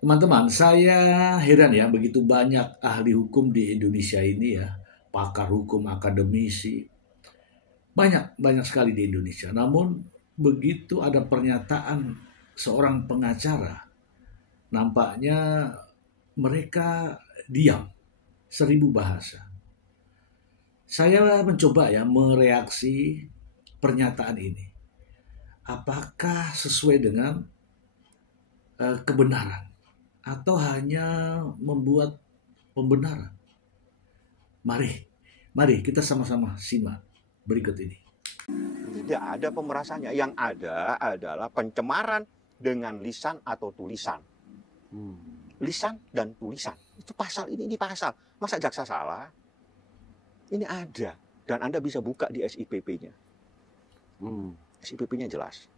Teman-teman, saya heran ya, begitu banyak ahli hukum di Indonesia ini ya, pakar hukum, akademisi, banyak sekali di Indonesia. Namun begitu ada pernyataan seorang pengacara, nampaknya mereka diam, seribu bahasa. Saya mencoba ya mereaksi pernyataan ini. Apakah sesuai dengan kebenaran atau hanya membuat pembenaran? Mari kita sama-sama simak berikut ini. Tidak ada pemerasannya. Yang ada adalah pencemaran dengan lisan atau tulisan. Lisan dan tulisan. Itu pasal ini pasal. Masa jaksa salah? Ini ada. Dan Anda bisa buka di SIPP-nya. SIPP-nya jelas.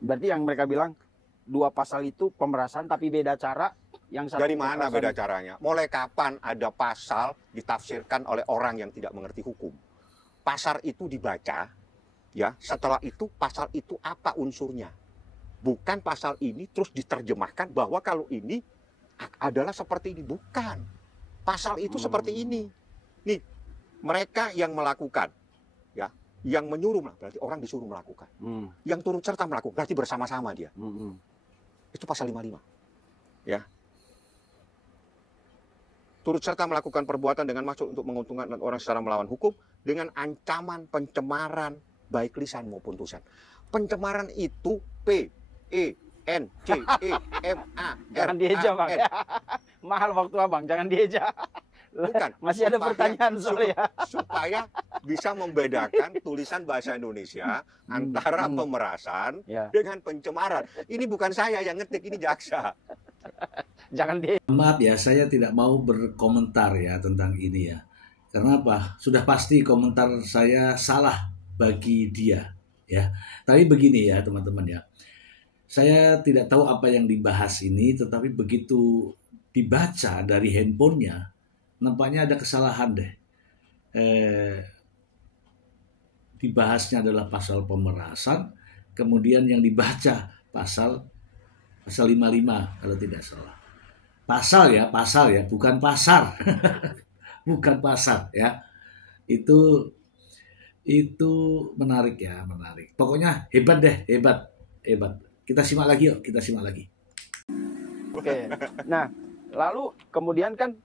Berarti yang mereka bilang dua pasal itu pemerasan tapi beda cara. Yang satu dari mana beda caranya? Mulai kapan ada pasal ditafsirkan oleh orang yang tidak mengerti hukum? Pasal itu dibaca, ya. Setelah itu pasal itu apa unsurnya? Bukan pasal ini terus diterjemahkan bahwa kalau ini adalah seperti ini, bukan. Pasal itu seperti ini. Nih, mereka yang melakukan, ya, yang menyuruh, berarti orang disuruh melakukan. Yang turut serta melakukan, berarti bersama-sama dia. Itu pasal 55. Ya. Turut serta melakukan perbuatan dengan maksud untuk menguntungkan orang secara melawan hukum dengan ancaman pencemaran baik lisan maupun tulisan. Pencemaran itu PENCEMAR. Jangan dieja, Bang. Mahal waktu Abang, jangan dieja. Bukan. Masih ada pertanyaan soalnya. Supaya bisa membedakan tulisan bahasa Indonesia antara pemerasan dengan pencemaran. Ini bukan saya yang ngetik, ini jaksa. Jangan dieja. Maaf ya, saya tidak mau berkomentar ya tentang ini ya. Karena apa? Sudah pasti komentar saya salah bagi dia ya. Tapi begini ya teman-teman ya. Saya tidak tahu apa yang dibahas ini, tetapi begitu dibaca dari handphonenya, nampaknya ada kesalahan deh. Dibahasnya adalah pasal pemerasan, kemudian yang dibaca pasal 55 kalau tidak salah. Pasal ya, bukan pasar. Bukan pasar ya. Itu menarik ya, menarik. Pokoknya hebat deh, hebat. Kita simak lagi yuk, Oke. Nah, lalu kemudian kan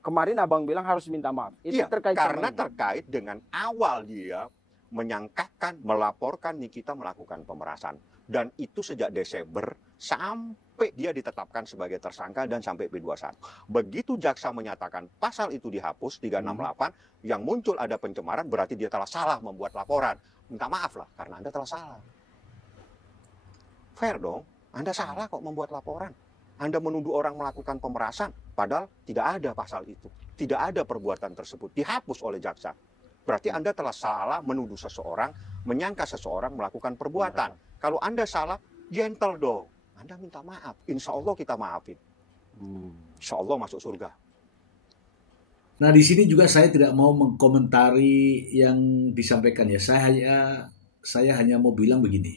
kemarin Abang bilang harus minta maaf. Itu terkait karena terkait dengan awal dia menyangkakan, melaporkan Nikita melakukan pemerasan. Dan itu sejak Desember sampai dia ditetapkan sebagai tersangka dan sampai P21. Begitu jaksa menyatakan pasal itu dihapus 368, yang muncul ada pencemaran, berarti dia telah salah membuat laporan. Minta maaf lah, karena Anda telah salah. Fair dong, Anda salah kok membuat laporan. Anda menuduh orang melakukan pemerasan, padahal tidak ada pasal itu. Tidak ada perbuatan tersebut, dihapus oleh jaksa. Berarti Anda telah salah menuduh seseorang, menyangka seseorang melakukan perbuatan. Kalau Anda salah, gentle dong. Anda minta maaf, insya Allah kita maafin. Insya Allah masuk surga. Nah di sini juga saya tidak mau mengkomentari yang disampaikan ya. Saya hanya mau bilang begini.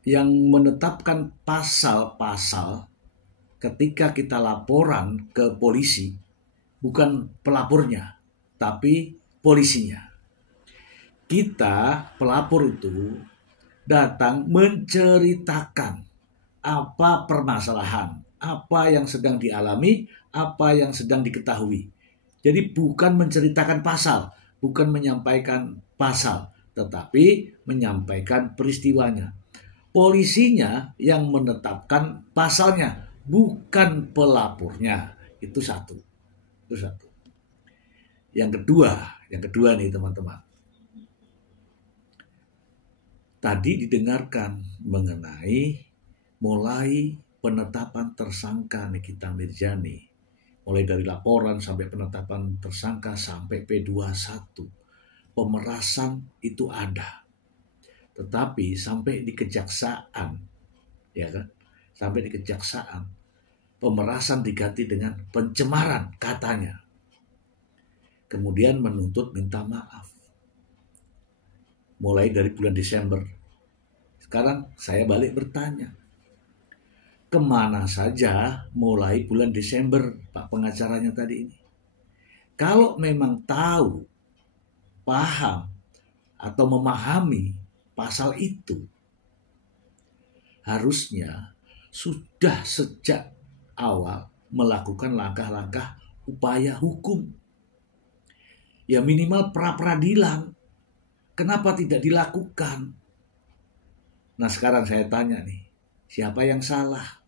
Yang menetapkan pasal-pasal ketika kita laporan ke polisi bukan pelapornya, tapi polisinya. Kita pelapor itu datang menceritakan apa permasalahan, apa yang sedang dialami, apa yang sedang diketahui. Jadi bukan menceritakan pasal, bukan menyampaikan pasal, tetapi menyampaikan peristiwanya. Polisinya yang menetapkan pasalnya, bukan pelapornya. Itu satu. Yang kedua nih teman-teman. Tadi didengarkan mengenai mulai penetapan tersangka Nikita Mirzani. Mulai dari laporan sampai penetapan tersangka sampai P21. Pemerasan itu ada. Tetapi sampai di kejaksaan, ya kan? Sampai di kejaksaan, pemerasan diganti dengan pencemaran katanya. Kemudian menuntut minta maaf. Mulai dari bulan Desember. Sekarang saya balik bertanya. kemana saja mulai bulan Desember, Pak pengacaranya tadi ini. Kalau memang tahu, paham, atau memahami pasal itu, harusnya sudah sejak awal melakukan langkah-langkah upaya hukum. Ya minimal pra-peradilan. Kenapa tidak dilakukan? Nah sekarang saya tanya nih, siapa yang salah?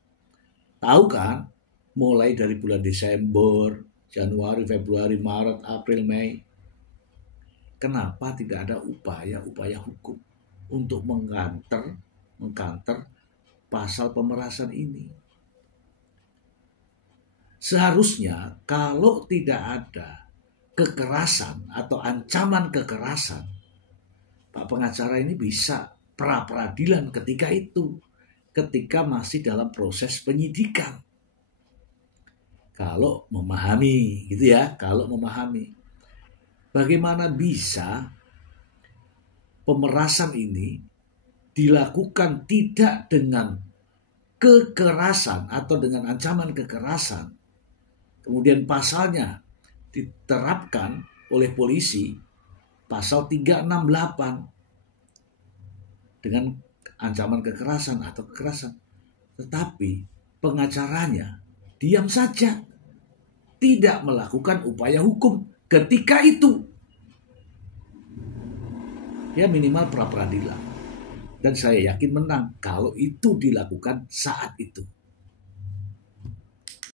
Tahu kan, mulai dari bulan Desember, Januari, Februari, Maret, April, Mei. Kenapa tidak ada upaya-upaya hukum untuk mengkanter pasal pemerasan ini? Seharusnya kalau tidak ada kekerasan atau ancaman kekerasan, Pak pengacara ini bisa pra-peradilan ketika masih dalam proses penyidikan. Kalau memahami, gitu ya, kalau memahami. Bagaimana bisa pemerasan ini dilakukan tidak dengan kekerasan atau dengan ancaman kekerasan, kemudian pasalnya diterapkan oleh polisi, pasal 368 dengan ancaman kekerasan atau kekerasan. Tetapi pengacaranya diam saja, tidak melakukan upaya hukum ketika itu. Ya minimal pra-peradilan. Dan saya yakin menang kalau itu dilakukan saat itu.